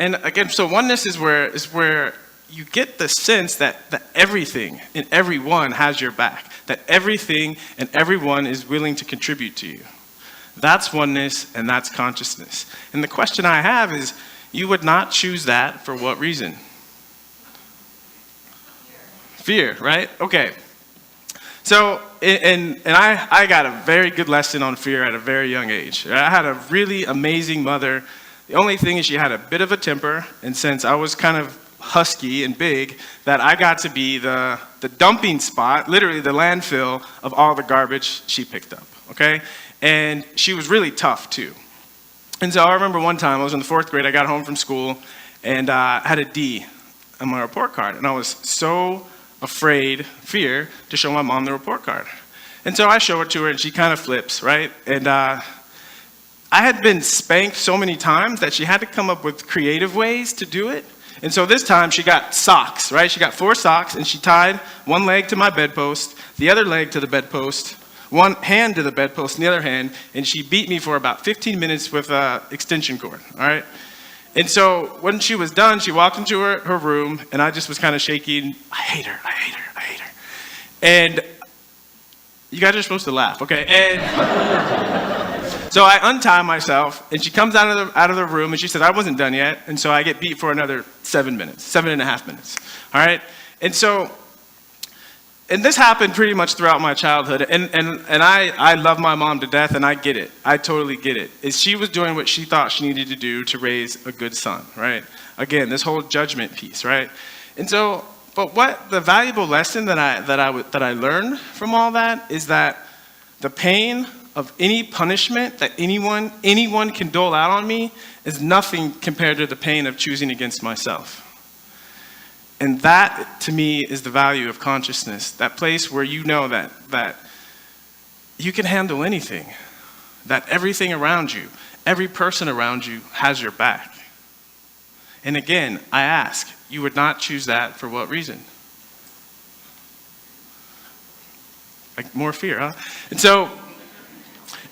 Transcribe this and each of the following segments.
And again, so oneness is where you get the sense that everything and everyone has your back, that everything and everyone is willing to contribute to you. That's oneness, and that's consciousness. And the question I have is, you would not choose that for what reason? Fear, right? Okay. So, and I got a very good lesson on fear at a very young age. I had a really amazing mother. The only thing is she had a bit of a temper, and since I was kind of husky and big, that I got to be the dumping spot, literally the landfill of all the garbage she picked up, okay? And she was really tough too. And so I remember one time, I was in the 4th grade, I got home from school, and I had a D on my report card, and I was so fear, to show my mom the report card. And so I show it to her, and she kind of flips, right? And I had been spanked so many times that she had to come up with creative ways to do it. And so this time she got socks, right? She got 4 socks, and she tied one leg to my bedpost, the other leg to the bedpost, one hand to the bedpost, and the other hand, and she beat me for about 15 minutes with an extension cord, all right? And so when she was done, she walked into her room, and I just was kind of shaking. I hate her. And you guys are supposed to laugh, okay? And so I untie myself, and she comes out of the room, and she says, I wasn't done yet. And so I get beat for another 7 minutes, 7.5 minutes, all right? And this happened pretty much throughout my childhood, and I love my mom to death, and I get it. I totally get it. She was doing what she thought she needed to do to raise a good son, right? Again, this whole judgment piece, right? And so, but what the valuable lesson that I learned from all that is that the pain of any punishment that anyone can dole out on me is nothing compared to the pain of choosing against myself. And that, to me, is the value of consciousness. That place where you know that you can handle anything. That everything around you, every person around you has your back. And again, I ask, you would not choose that for what reason? Like more fear, huh? So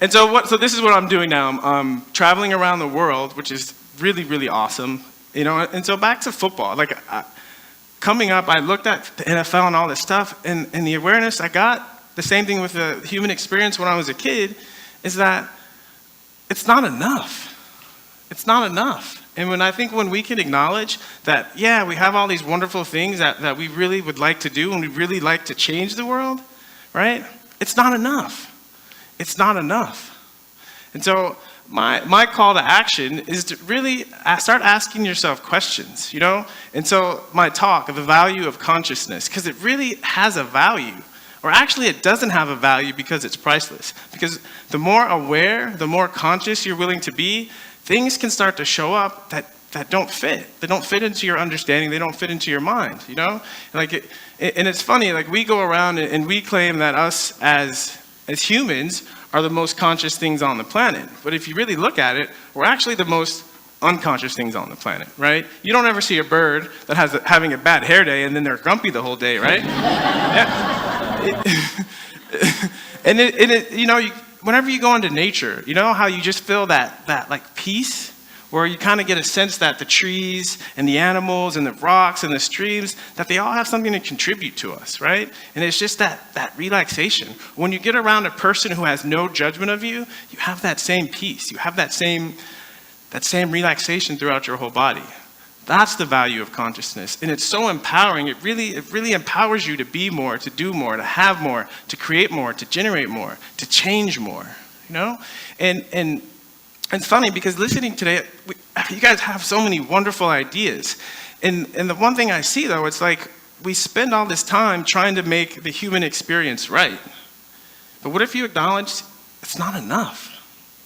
this is what I'm doing now. I'm traveling around the world, which is really, really awesome. You know, and so back to football. Coming up, I looked at the NFL and all this stuff, and the awareness I got, the same thing with the human experience when I was a kid, is that it's not enough. It's not enough. And when we can acknowledge that, yeah, we have all these wonderful things that we really would like to do and we really like to change the world, right? It's not enough. It's not enough. And so my call to action is to really start asking yourself questions, you know? And so my talk of the value of consciousness, because it really has a value. Or actually it doesn't have a value because it's priceless. Because the more aware, the more conscious you're willing to be, things can start to show up that don't fit. They don't fit into your understanding. They don't fit into your mind, you know? And it's funny, we go around and we claim that us as humans are the most conscious things on the planet. But if you really look at it, we're actually the most unconscious things on the planet, right? You don't ever see a bird that having a bad hair day and then they're grumpy the whole day, right? Yeah. Whenever you go into nature, you know how you just feel that peace? Where you kind of get a sense that the trees and the animals and the rocks and the streams, that they all have something to contribute to us, right? And it's just that relaxation. When you get around a person who has no judgment of you, you have that same peace. You have that same relaxation throughout your whole body. That's the value of consciousness. And it's so empowering. It really empowers you to be more, to do more, to have more, to create more, to generate more, to change more, you know? And it's funny because listening today, you guys have so many wonderful ideas. And the one thing I see, though, it's like we spend all this time trying to make the human experience right. But what if you acknowledge it's not enough,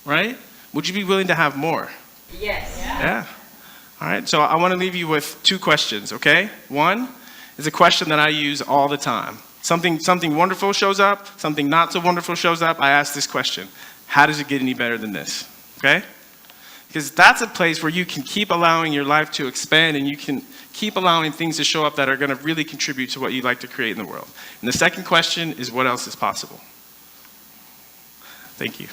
right? Would you be willing to have more? Yes. Yeah. All right, so I want to leave you with 2 questions, okay? One is a question that I use all the time. Something wonderful shows up, something not so wonderful shows up. I ask this question: how does it get any better than this? Okay? Because that's a place where you can keep allowing your life to expand and you can keep allowing things to show up that are going to really contribute to what you'd like to create in the world. And the second question is, what else is possible? Thank you.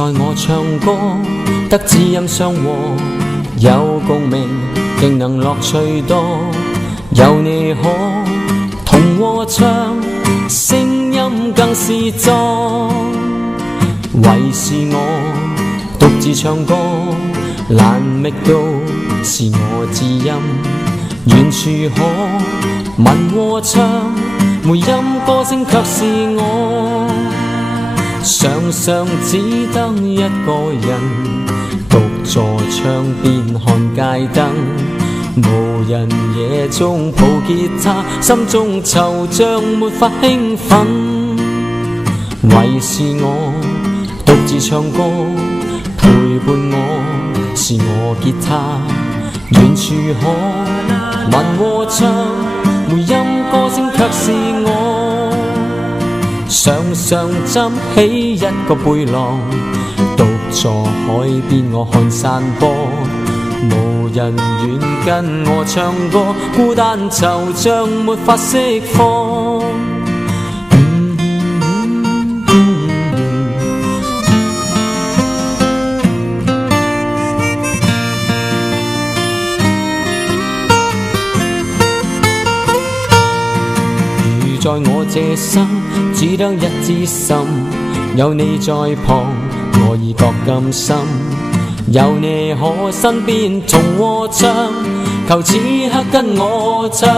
在我唱歌得知音相和，有共鳴，竟能樂趣多。有你可同和唱，聲音更是壯。為是我獨自唱歌，難覓到是我知音，遠處可聞和唱，回音歌聲卻是我。常常只得一個人，獨坐窗邊看街燈，無人夜中抱吉他，心中惆悵沒法興奮。為是我獨自唱歌，陪伴我是我吉他，遠處可聞和唱，回音歌聲卻是我。常常執起一個背囊，獨坐海邊我看山坡，無人願跟我唱歌，孤單惆悵沒法釋放。如在我這生只得一支心，有你在旁，我已覺甘心。有你可身邊同和唱，求此刻跟我唱，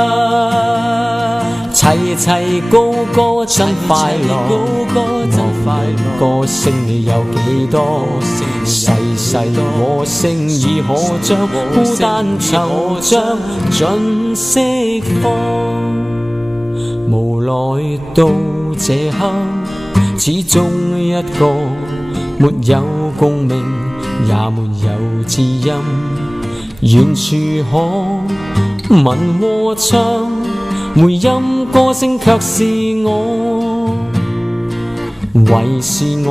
齊齊高歌真快樂。我歌聲你有幾多？細細和聲已可將孤單惆悵盡釋放。無奈到這刻，始終一個沒有共鳴，也沒有知音，遠處可聞和唱，回音歌聲卻是我。為是我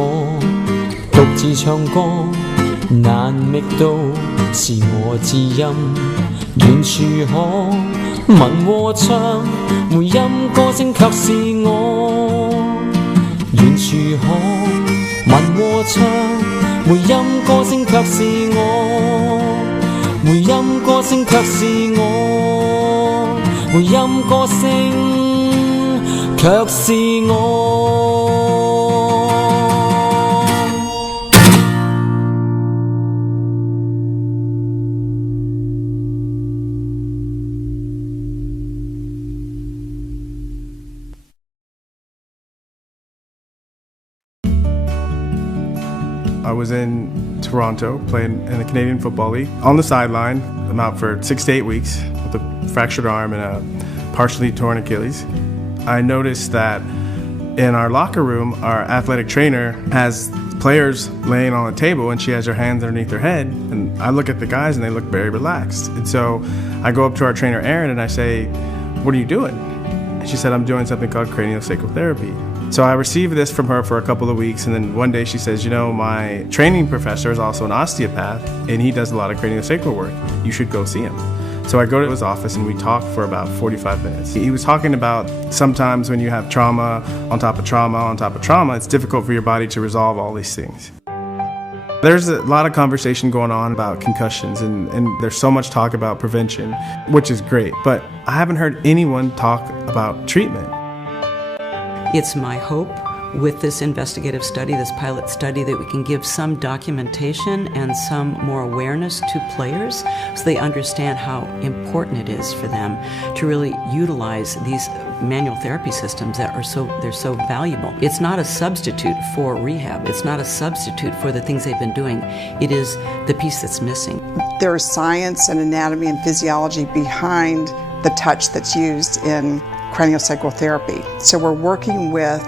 獨自唱歌，難覓到是我知音，遠處可聞和唱，回音歌聲卻是我。遠處可聞和唱，回音歌聲卻是我。回音歌聲卻是我。回音歌聲卻是我。I was in Toronto playing in the Canadian Football League. On the sideline, I'm out for 6 to 8 weeks with a fractured arm and a partially torn Achilles. I noticed that in our locker room, our athletic trainer has players laying on the table and she has her hands underneath her head. And I look at the guys and they look very relaxed. And so I go up to our trainer, Erin, and I say, "What are you doing?" And she said, "I'm doing something called craniosacral therapy." So I received this from her for a couple of weeks, and then one day she says, my training professor is also an osteopath, and he does a lot of craniosacral work. You should go see him. So I go to his office, and we talk for about 45 minutes. He was talking about sometimes when you have trauma on top of trauma on top of trauma, it's difficult for your body to resolve all these things. There's a lot of conversation going on about concussions, and there's so much talk about prevention, which is great, but I haven't heard anyone talk about treatment. It's my hope with this investigative study, this pilot study, that we can give some documentation and some more awareness to players so they understand how important it is for them to really utilize these manual therapy systems that are so valuable. It's not a substitute for rehab. It's not a substitute for the things they've been doing. It is the piece that's missing. There is science and anatomy and physiology behind the touch that's used in craniosacral therapy. So we're working with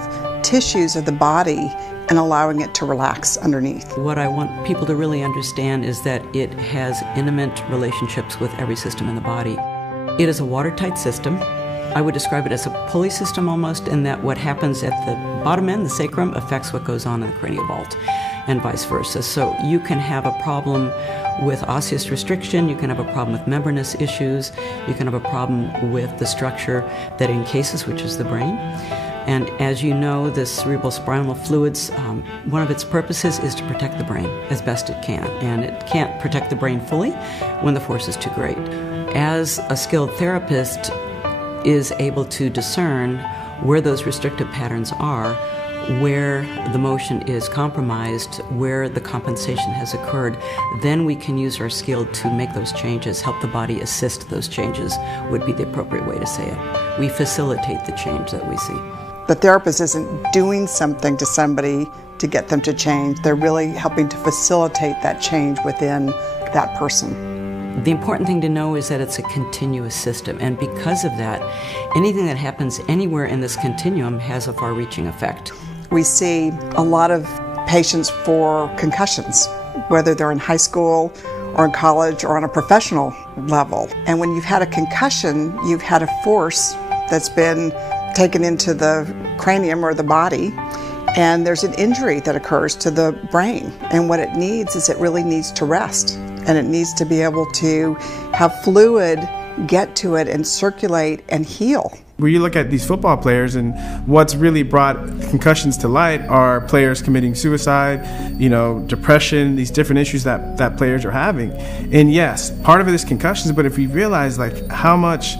tissues of the body and allowing it to relax underneath. What I want people to really understand is that it has intimate relationships with every system in the body. It is a watertight system. I would describe it as a pulley system almost, in that what happens at the bottom end, the sacrum, affects what goes on in the cranial vault, and vice versa. So you can have a problem with osseous restriction, you can have a problem with membranous issues, you can have a problem with the structure that encases, which is the brain. And as you know, the cerebrospinal fluids, one of its purposes is to protect the brain as best it can. And it can't protect the brain fully when the force is too great. As a skilled therapist is able to discern where those restrictive patterns are, where the motion is compromised, where the compensation has occurred, then we can use our skill to make those changes, help the body assist those changes, would be the appropriate way to say it. We facilitate the change that we see. The therapist isn't doing something to somebody to get them to change. They're really helping to facilitate that change within that person. The important thing to know is that it's a continuous system, and because of that, anything that happens anywhere in this continuum has a far-reaching effect. We see a lot of patients for concussions, whether they're in high school or in college or on a professional level. And when you've had a concussion, you've had a force that's been taken into the cranium or the body, and there's an injury that occurs to the brain. And what it needs is it really needs to rest, and it needs to be able to have fluid get to it and circulate and heal. Where you look at these football players, and what's really brought concussions to light are players committing suicide, depression, these different issues that players are having. And yes, part of it is concussions, but if we realize like how much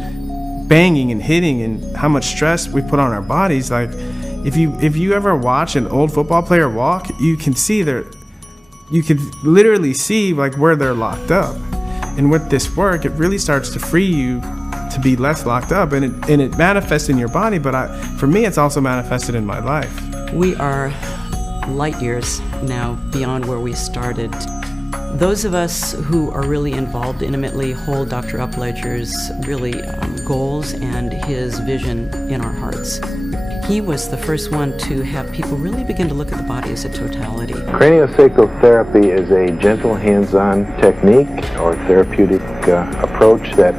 banging and hitting and how much stress we put on our bodies, like if you ever watch an old football player walk, you can literally see like where they're locked up. And with this work, it really starts to free you to be less locked up, and it manifests in your body, but for me it's also manifested in my life. We are light years now beyond where we started. Those of us who are really involved intimately hold Dr. Upledger's goals and his vision in our hearts. He was the first one to have people really begin to look at the body as a totality. Craniosacral therapy is a gentle hands-on technique or therapeutic approach that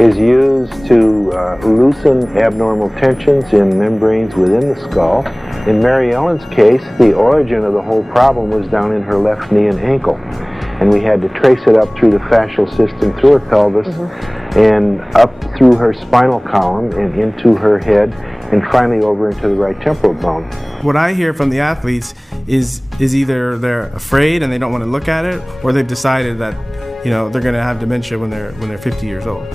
is used to loosen abnormal tensions in membranes within the skull. In Mary Ellen's case, the origin of the whole problem was down in her left knee and ankle. And we had to trace it up through the fascial system, through her pelvis, and up through her spinal column and into her head, and finally over into the right temporal bone. What I hear from the athletes is either they're afraid and they don't want to look at it, or they've decided that they're going to have dementia when they're 50 years old.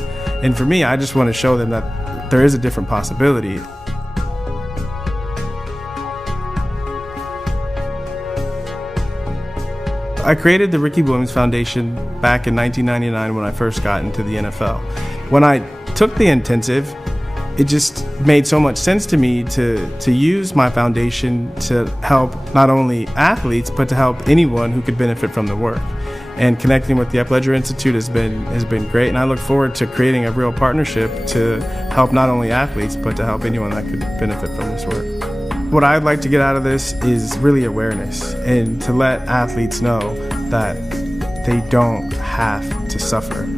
And for me, I just want to show them that there is a different possibility. I created the Ricky Williams Foundation back in 1999 when I first got into the NFL. When I took the intensive, it just made so much sense to me to use my foundation to help not only athletes, but to help anyone who could benefit from the work. And connecting with the Upledger Institute has been great, and I look forward to creating a real partnership to help not only athletes, but to help anyone that could benefit from this work. What I'd like to get out of this is really awareness, and to let athletes know that they don't have to suffer.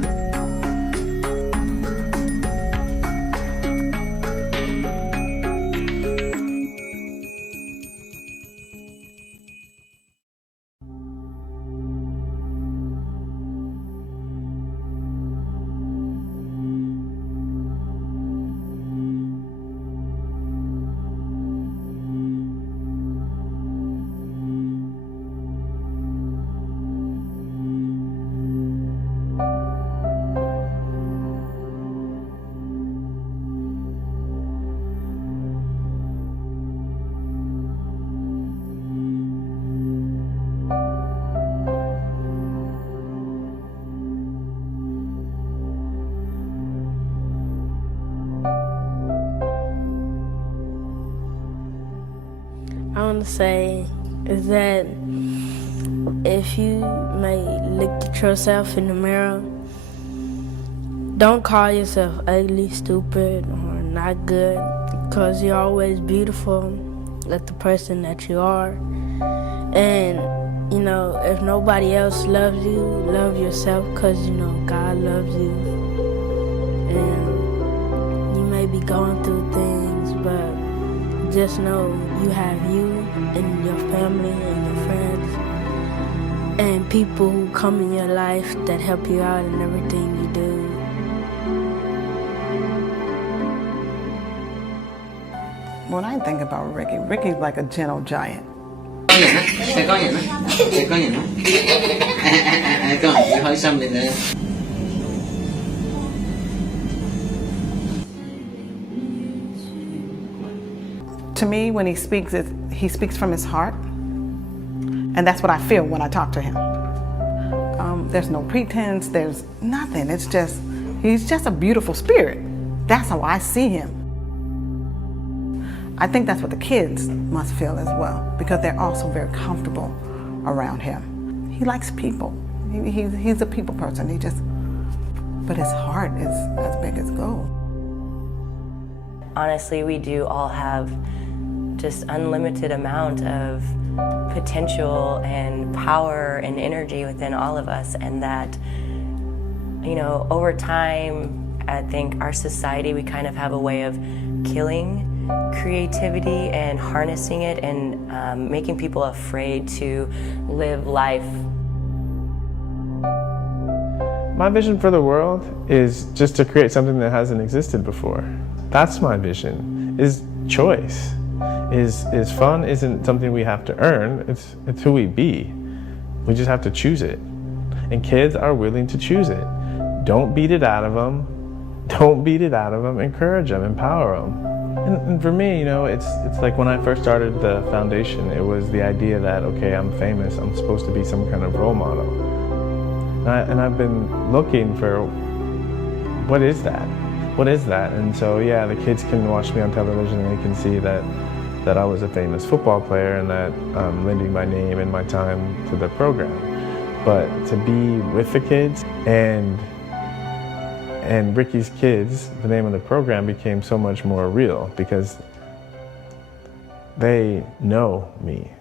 when I think about Ricky, Ricky's like a gentle giant. To me, when he speaks from his heart, and that's what I feel when I talk to him. There's no pretense, there's nothing. He's just a beautiful spirit. That's how I see him. I think that's what the kids must feel as well, because they're also very comfortable around him. He likes people. He's a people person. But his heart is as big as gold. Honestly, we do all have just unlimited amount of potential and power and energy within all of us, and that, over time, I think our society, we kind of have a way of killing creativity and harnessing it and making people afraid to live life. My vision for the world is just to create something that hasn't existed before. That's my vision, is choice. Is fun isn't something we have to earn, it's who we be. We just have to choose it. And kids are willing to choose it. Don't beat it out of them. Don't beat it out of them. Encourage them, empower them. And for me, it's like when I first started the foundation, it was the idea that, okay, I'm famous, I'm supposed to be some kind of role model. And I've been looking for, what is that? What is that? And so, yeah, the kids can watch me on television and they can see that I was a famous football player and that I'm lending my name and my time to the program. But to be with the kids and Ricky's Kids, the name of the program, became so much more real because they know me.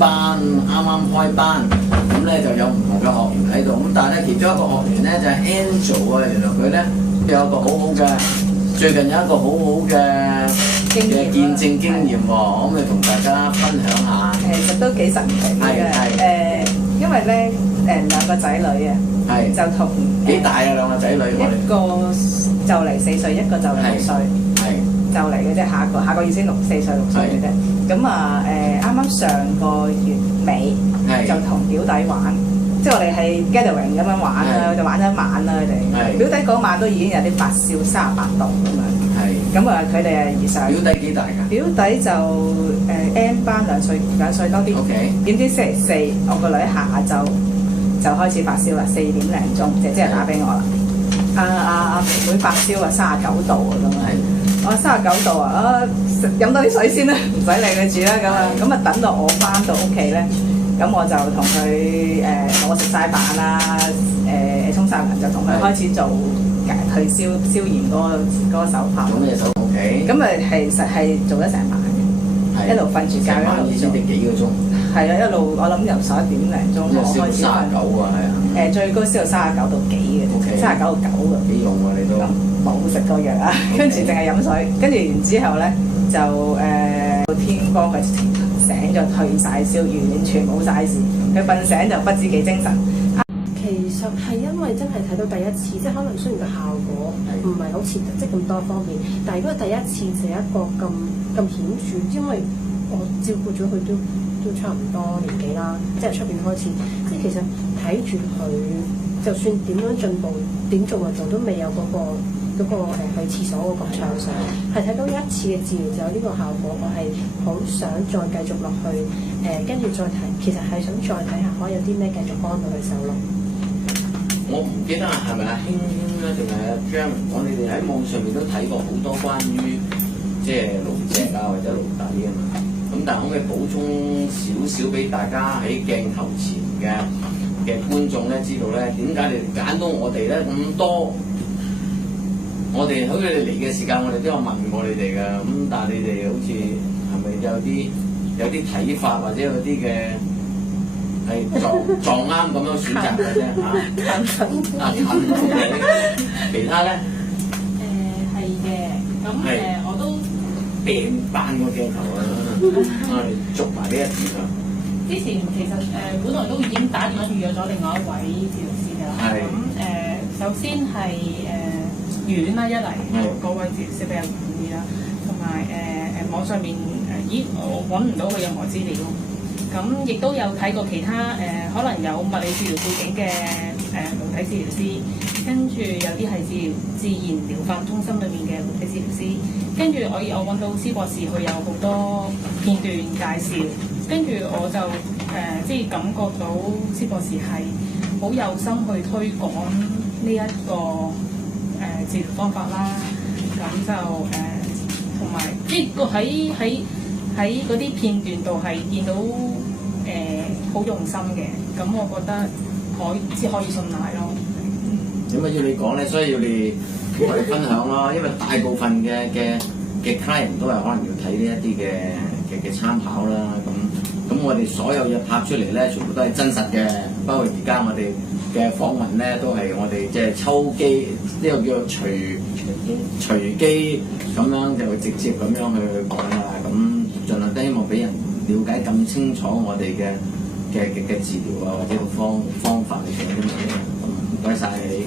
班啱啱開班，咁咧就有唔同嘅學員喺度，咁但係咧其中一個學員咧就係 Angel 啊，原來佢咧有個好好嘅，最近有一個好好嘅見證經驗喎，可唔可以同大家分享下？其實都幾神奇嘅，因為咧兩個仔女啊，就同幾大啊兩個仔女？一個就嚟4歲，一個就嚟6歲，就嚟嘅啫，下個月先4歲6歲嘅啫。咁啊啱啱上個月尾就同表弟玩，即係我哋係 gathering 咁樣玩啦，就玩咗一晚啦佢哋。表弟嗰晚都已經有啲發燒38度咁樣。咁啊佢哋啊上。表弟幾大㗎？表弟就N 班2歲多啲。點知星期四我個女下晝就開始發燒啦，4點零鐘，姐姐打俾我啦。阿妹發燒啊39度啊咁啊。我39度啊，飲多啲水先啦，唔使理佢住啦咁啊。咁啊等到我翻到屋企咧，咁我就同佢我食晒飯啦，沖晒涼就同佢開始做退燒炎嗰個手法。做咩手？OK。咁啊其實係做咗成晚嘅，一路瞓住覺。成晚意思定幾個鐘？係啊，一路我諗由11點零鐘我開始瞓。39啊係。最高燒到39度幾嘅，39度9啊。幾用喎你都？冇食過藥啊，跟住淨係飲水，跟住然之後咧就到天光佢醒咗退晒燒，完全冇晒事，佢瞓醒就不知幾精神。其實係因為真係睇到第一次，即係可能雖然個效果唔係好似即咁多方面，但係如果第一次就一個咁顯著，因為我照顧咗佢都差唔多年紀啦，即係出邊開始，即係其實睇住佢，就算點樣進步，點做就都未有嗰個去廁所嗰個暢順，係睇到一次嘅治療就有呢個效果，我係好想再繼續落去，跟住再睇，其實係想再睇下可以有啲咩繼續幫到佢手咯。我唔記得係咪阿興咧，定係阿張？我哋喺網上面都睇過好多關於即係露脊啊或者露底啊嘛。咁但係可唔可以補充少少俾大家喺鏡頭前嘅觀眾咧知道咧，點解你哋揀到我哋咧咁多？我哋好似你嚟嘅時間，我哋都有問過你哋㗎，咁但係你哋好似係咪有啲睇法或者有啲嘅係撞啱咁樣選擇嘅啫嚇？其他咧？係嘅，咁我都病扮個鏡頭啊！我哋捉埋呢一節啊！之前其實本來都已經打電話預約咗另外一位治療師㗎，咁首先係院啦，一嚟嗰位治療師比較滿意啦，同埋網上面我揾唔到佢任何資料，咁亦都有睇過其他可能有物理治療背景嘅母體治療師，跟住有啲係自然療法中心裏面嘅母體治療師，跟住我揾到施博士佢有好多片段介紹，跟住我就即係感覺到施博士係好有心去推廣呢一個治療方法啦，咁就同埋即係個喺嗰啲片段度係見到好用心嘅，咁我覺得可以信賴咯。點解要你講咧？所以要你同我哋分享啦，因為大部分嘅 client 都係可能要睇呢一啲嘅參考啦。咁我哋所有嘢拍出嚟咧，全部都係真實嘅，包括而家我哋嘅訪問咧，都係我哋即係抽機，呢個叫做隨機咁樣就直接咁樣去講啦。咁盡量都希望俾人了解更清楚我哋嘅治療啊，或者個方法嚟嘅。咁唔該晒你。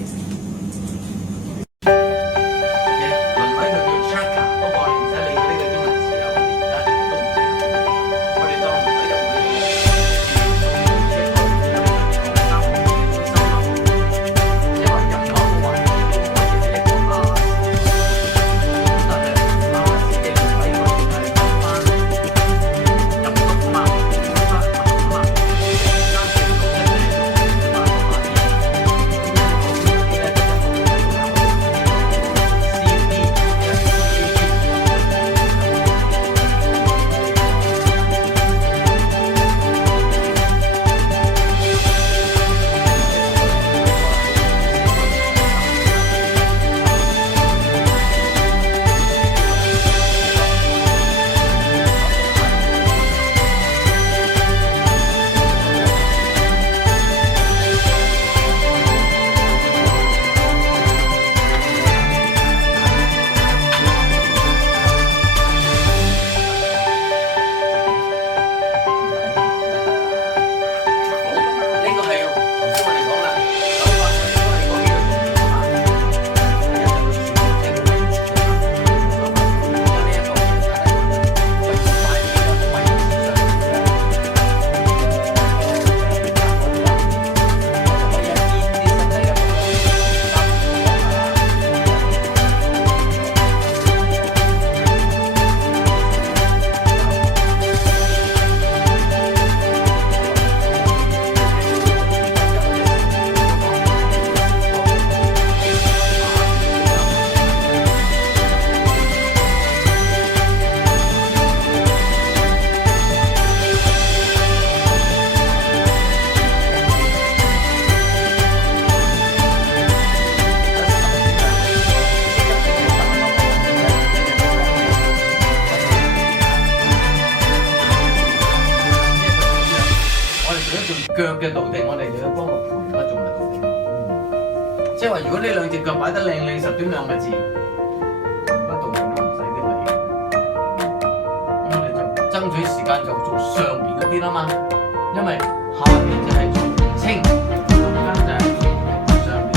即係話如果呢兩隻腳擺得靚靚實，點兩個字？乜道理都唔使啲理。咁我哋就爭取時間就做上邊嗰啲啦嘛，因為下邊就係做清，咁就係上邊。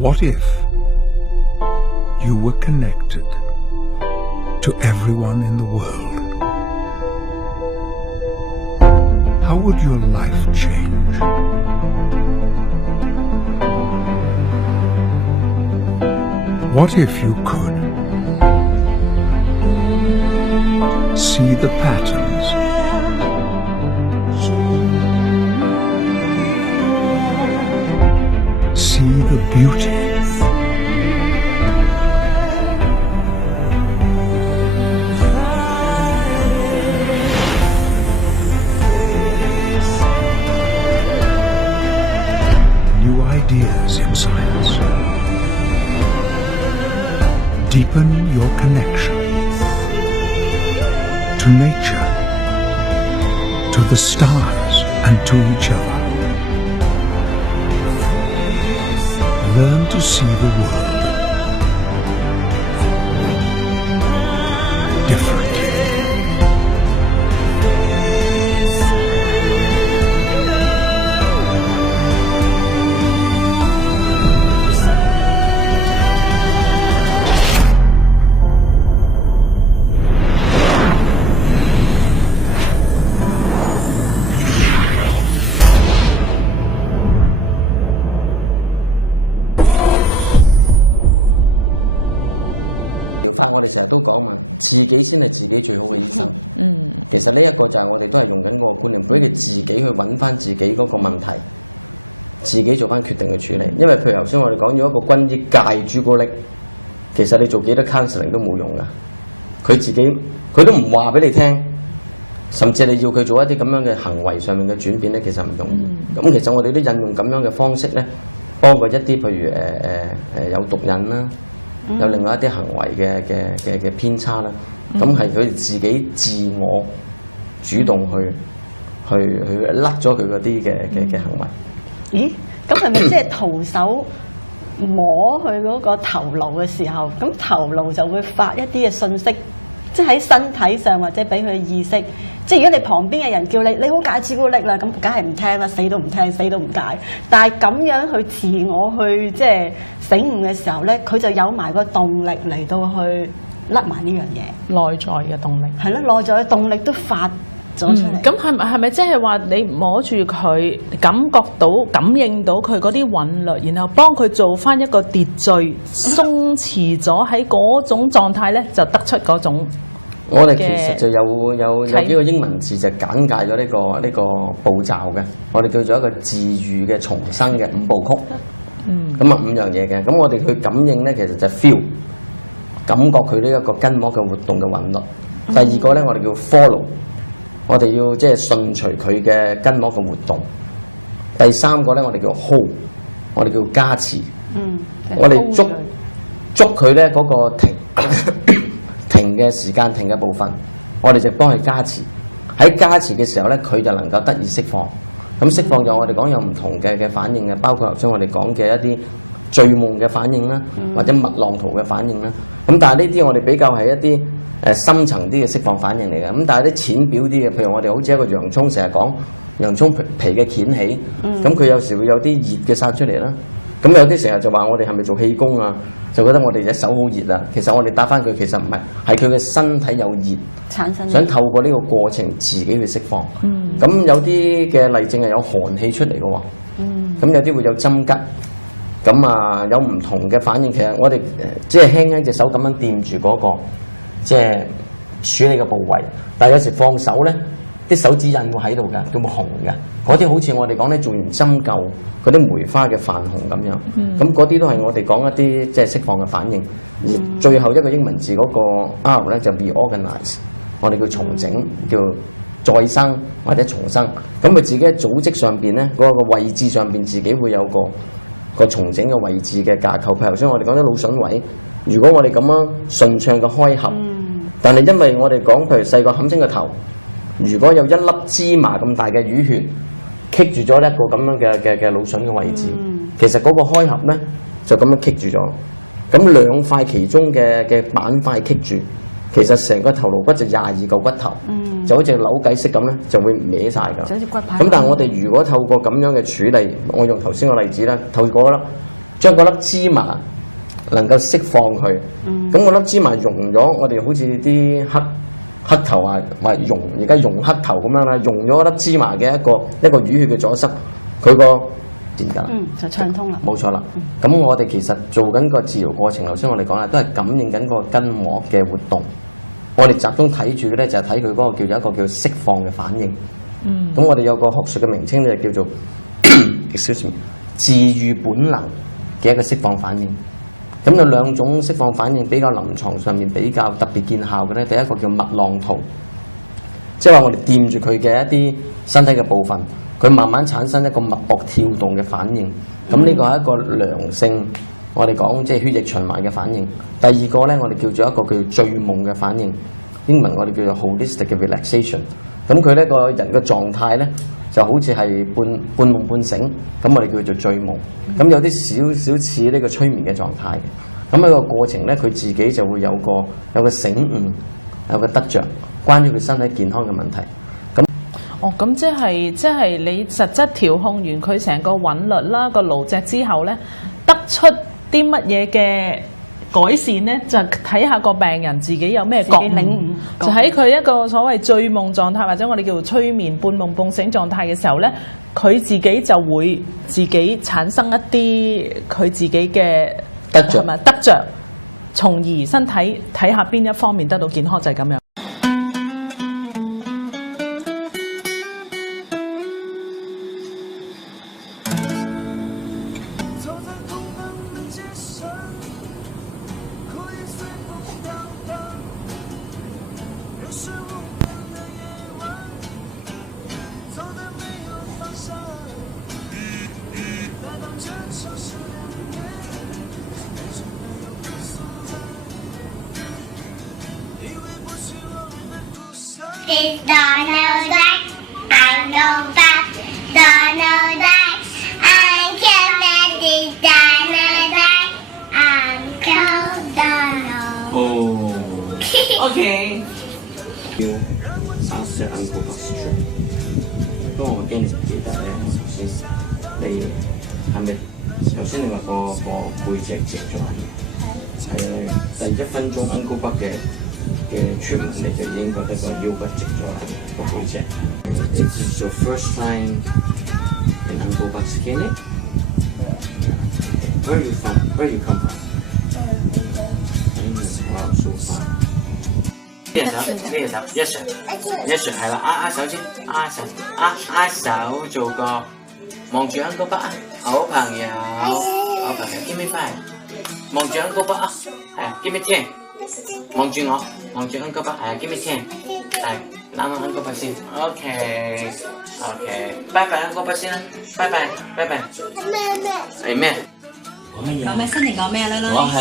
What if you were connected to everyone in the world? How would your life change? What if you could see the patterns, see the beauty, new ideas in science, deepen your connection to nature, to the stars and to each other. Learn to see the world 療法我哋成日都講嘛，自己先係自己最好嘅醫生。其實呢一個就係我哋都係用緊嗰個觀念，俾佢自己去揾翻自己嗰個問題，自己做翻決定去處理。因為譬如頭先我哋講咗一個軍醫戒朱古力，其實你做幾多 counseling 都冇用噶，佢都唔話俾你聽。甚至你要佢做一啲咁樣嘅行為上面嘅轉變咧，其實唔容易。咁其實我哋都引用咁樣嘅方式咧，幫過一啲譬如有毒癮啦，有另外一啲行為嘅偏差啦。咁係佢哋自己自我主動去甩咗佢嗰啲嘅行為。咦？咁係咪即係徒手摸佢嗰個頭顱嘅時候，咁頭顱就會發一啲嘅信息？即係喺身體上或者俾佢意識，即係如果你旁邊嘅人叫你好戒朱古力啦，咁梗係唔聽啦，死都唔聽，死都唔戒。但係咁樣去自我去即係醒悟嘅時候咧，佢就有埋個動力嚟到去甩埋呢樣嘢，內在嘅動力係咯，內在嘅動力都發咗出嚟。咁係咪即係話你摸住佢，感覺到、感應到佢嗰啲韻律，然後幫佢做翻一個秩序，鬆弛咗喺嗰種狀態咧，就得出嗰種。我哋其實就有幾個英文字就簡介咗呢個步驟嘅，我哋叫做一個治愈嘅重生嘅5部曲。咁啊5樣嘢嘅，咁我哋去感應咧，其實就 feel 感覺佢呢一個筋膜嘅活動嘅韻律。第二個咧，我哋叫 follow， 我哋要即係順隨佢嘅筋膜嘅活動。第三個咧，我哋叫 hold， 我哋叫加持。我哋捉佢咧嗰個停嘅時間、停嘅部分，我哋就幫佢加持。喺加持嘅時候咧，佢就能夠得以釋放。咁釋放就我哋講有唔同嘅反應嘅，包括頭先我哋講嘅一啲醉夢嘅反應啦，或者麥浪圖嘅反應啦。咁但係呢啲我哋比較係一啲深層啲嘅釋放反應嚟嘅。咁但係啲淺表啲嘅，譬如我哋好似一個洋葱，成日講洋葱皮嘅掀起，咁佢有時會有啲熱嘅散出嚟啦。咁有啲成日就話我哋係咪做氣功啊？就覺得我哋隻手好熱啊！其實我哋答翻佢，其實唔係，係佢嘅身體有熱，產生想透過呢個過程自己去釋放。咁有啲嘅例證係有寒氣出嚟嘅喎。咁有啲會有針吉。咁啊有唔同嘅反應。其實我哋即係輕輕隻手咁樣掂住嗰個即係處理嘅部位，但係有時放手咧，啲手指印會喺度㗎，叫紅嘅。嗰啲好似我哋講咧，做完針灸嗰啲梅花嘅泛紅咁樣。咁嗰啲都係我哋講一啲即係釋放嘅反應。而最後一個英文字嗰個 R 咧就 reorganize， 我哋叫重整，叫再生或者重生。咁佢自己喺組織上邊咧，嗰個位置上邊自己會有個重整嘅位置嘅架構。譬如頭先我哋講啲腦筍位，如果我哋咁樣順暢嘅開合，但係因為我哋講譬如細個冚清個頭，如果有一粒芝麻咁大嘅淤血棘住咗一個咁樣嘅腦筍嘅位置，其實嗰個開合咧就咁樣棘住咗。咁兩塊其中嘅板塊棘住，其實成個頭顱骨就22嚿骨頭，就好似扭計式咁咧，就會歪晒㗎。咁但係我哋如果透過咁樣嘅處理，我用頭先個例子啦，透過將嗰粒芝麻能夠釋放佢，咁嗰粒芝麻溶咗，我哋好似啲黑頭啊，或溶而家溶黑頭咁樣啦，溶咗一粒芝麻嘅一個淤血嘅阻塞，佢個電㗎，就暢通啦。冇錯啦。咁我哋其實做緊個治療過程，頭先我哋講啦，都係感應緊個筋膜嘅活動。我哋集中睇住嘅咧，就係睇佢嗰個叫一個叫釋放嘅反應。咁我哋有個學術嘅名稱咧，叫做excuse me， 治愈本能嘅一個釋放反應。咁有兩種釋放反應比較臨床上面比較特別見效嘅咧，第一個叫麥浪圖，即係話我哋掂住佢嘅一啲身體嘅部分，佢慢慢產生一個脈搏跳動嘅反應。咁呢個係一個良性，我哋講即係血液循環嘅反應。第二個咧，我哋叫做一個叫做醉夢嘅反應，英文我哋叫做 holistic 嘅 relaxation。咁佢呢個人嘅狀態咧，就好似係半夢半醒，咁我哋叫做醉夢。咁有啲少少似呢個催眠嘅狀態嘅。咁喺個過程咧，佢自己就會有個醒悟，有個得着，關於佢身體健康嘅問題。咁即係你實質調控完佢成個韻律啦、個顱脊之後咧，得出啲乜嘢嘅改善咧，就睇下個病人自己有咩覺悟，就喺佢一個所謂醉夢狀態，或者我哋叫做催眠半夢半醒狀態嘅時候咧，佢自己就會自己產生一啲佢自己嘅得着，從而身體睇下邊一方面得到健康，就係咁樣。It's Donald Duck, Donald Duck, Donald Duck. I'm Kennedy, Donald Duck. I'm called Donald. Oh. Okay. 3 uncle question。咁我記得咧，頭先你係咪頭先你話個背脊直咗？係第1分鐘 uncle 北嘅傳聞你就已經覺得個腰骨直咗個背脊。It's your first time in uncle Buck's clinic? Where are you from? Where you come from? Wow, so far. 呢隻手，Yes sir，係啦，握手先，握手做個望住 uncle 北啊，好朋友，give me 5，望住 uncle 北啊，係 give me 10，望住我，望住 uncle 北，係 give me 10，係攬下 uncle 北先 ，OK，拜拜 uncle 北先啦，拜拜。係咩？講咩新年講咩啦？我係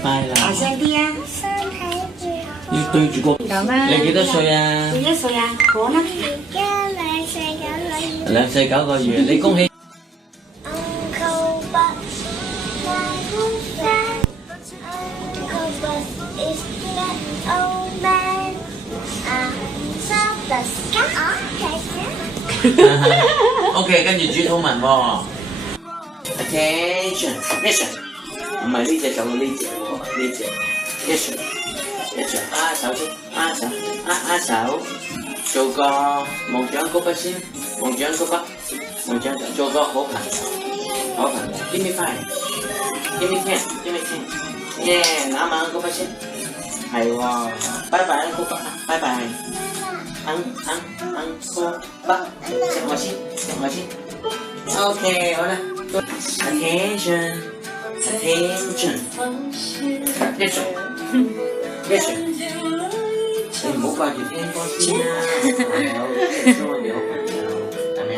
快樂。大聲啲啊！要對住個。講咩？你幾多歲啊？幾多歲啊？講啦。2歲9個月，你恭喜。OK， 跟住主禱文喎。Attention， yes sir， 唔係呢隻就呢隻喎，呢隻 yes sir，yes sir， 握手先，握手，做個望住 uncle 北先，望住 uncle 北，望住做個好朋友 ，give me 5，give me 10，耶，攬下 uncle 北先，係喎，拜拜 uncle 北，拜拜。uncle 北，食我先。OK， 好啦。Attention， yes sir， 你唔好掛住聽歌先啦，朋友，我哋好朋友，係咪啊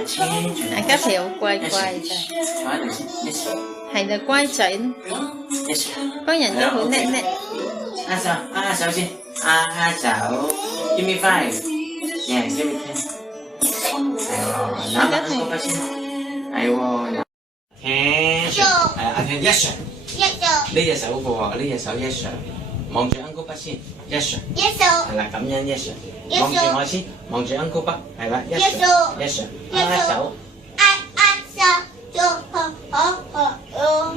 ？Attention， 大家皮好乖乖嘅，坐喺度先 ，yes sir， 係就乖仔， yes sir， 幫人都好叻。握手先，握手 ，give me 5，yeah，give me 10。係喎，攬下 uncle 北先，係喎，Attention， yes sir， 呢隻手個喎，呢隻手 yes sir， 望住 uncle 北先 yes sir， 係啦，感恩 yes sir， 望住我先，望住 uncle 北，係啦 yes sir， 握手，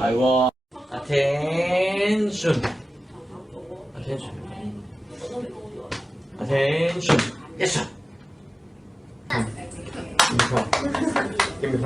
係喎 ，Attention， yes sir。Give me 5。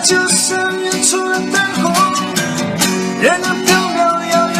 就像远处的灯火，仍然飘渺遥远。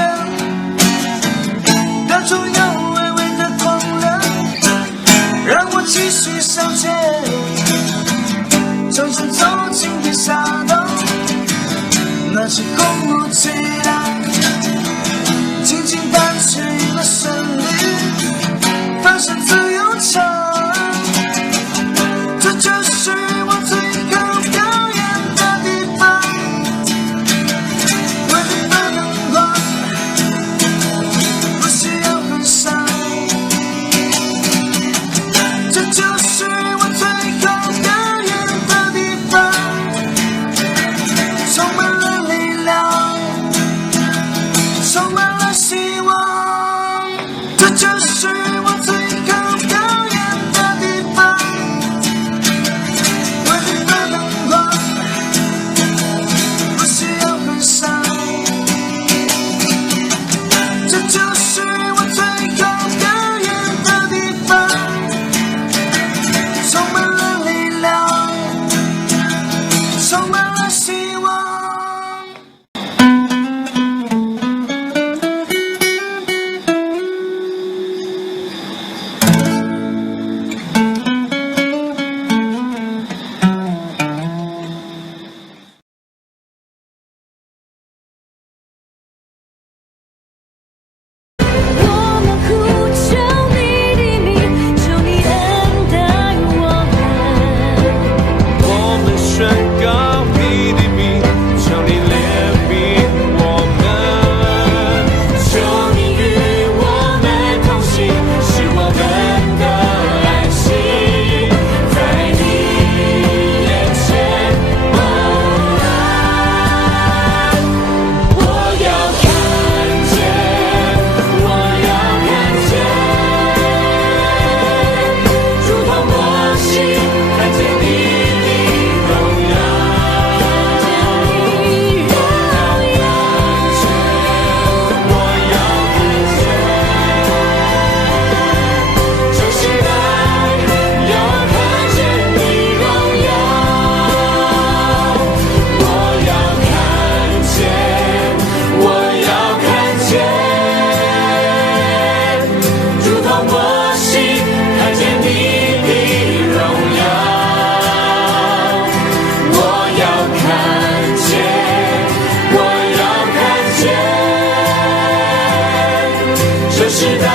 这时代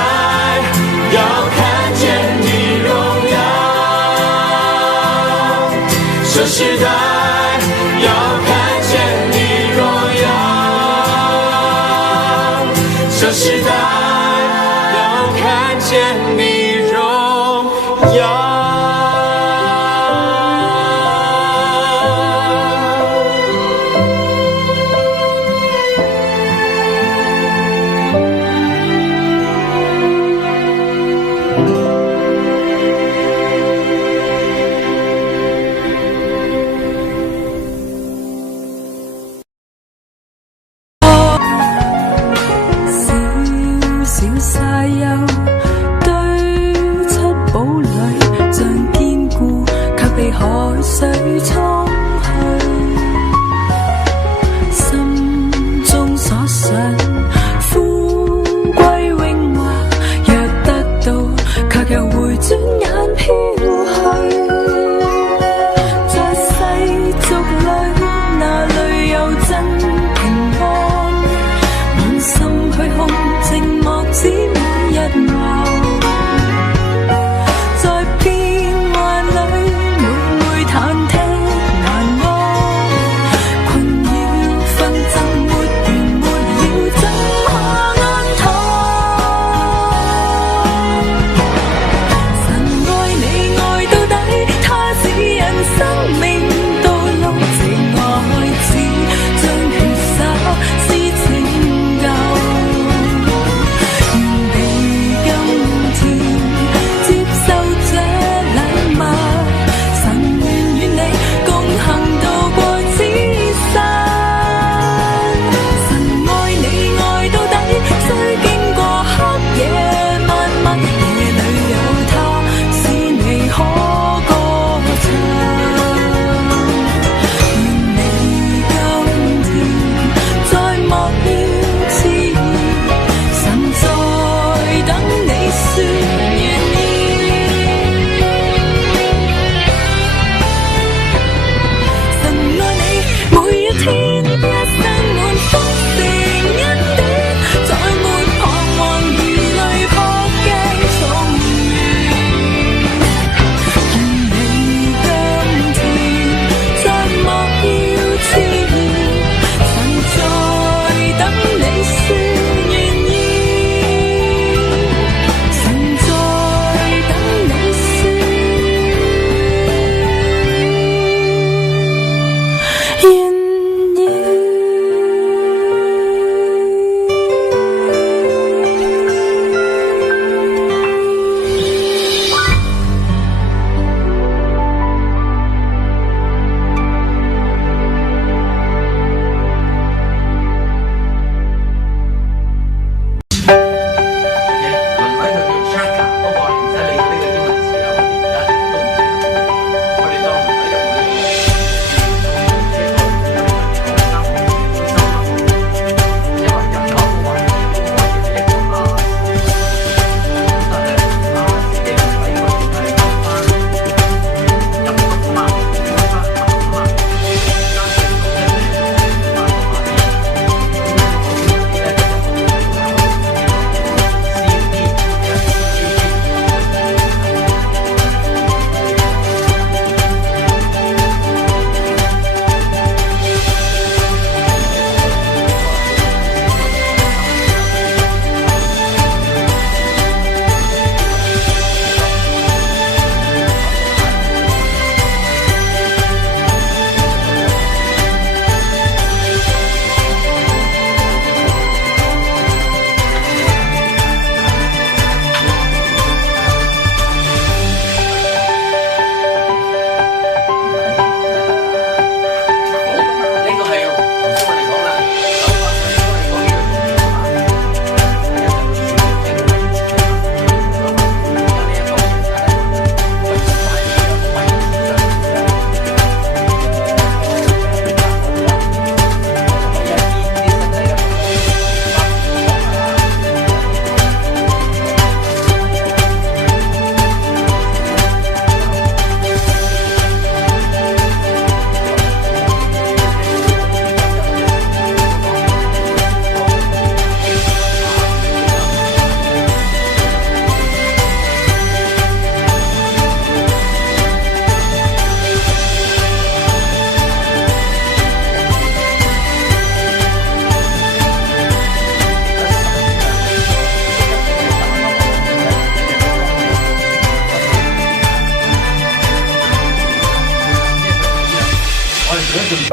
要看见你荣耀，这时代要看见你荣耀，这时代要看见你荣耀。小小沙丘，對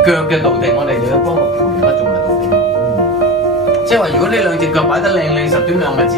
腳嘅道地，我哋就要幫佢培養一種嘅道地。即係話，如果呢兩隻腳擺得靚靚實，點兩個字？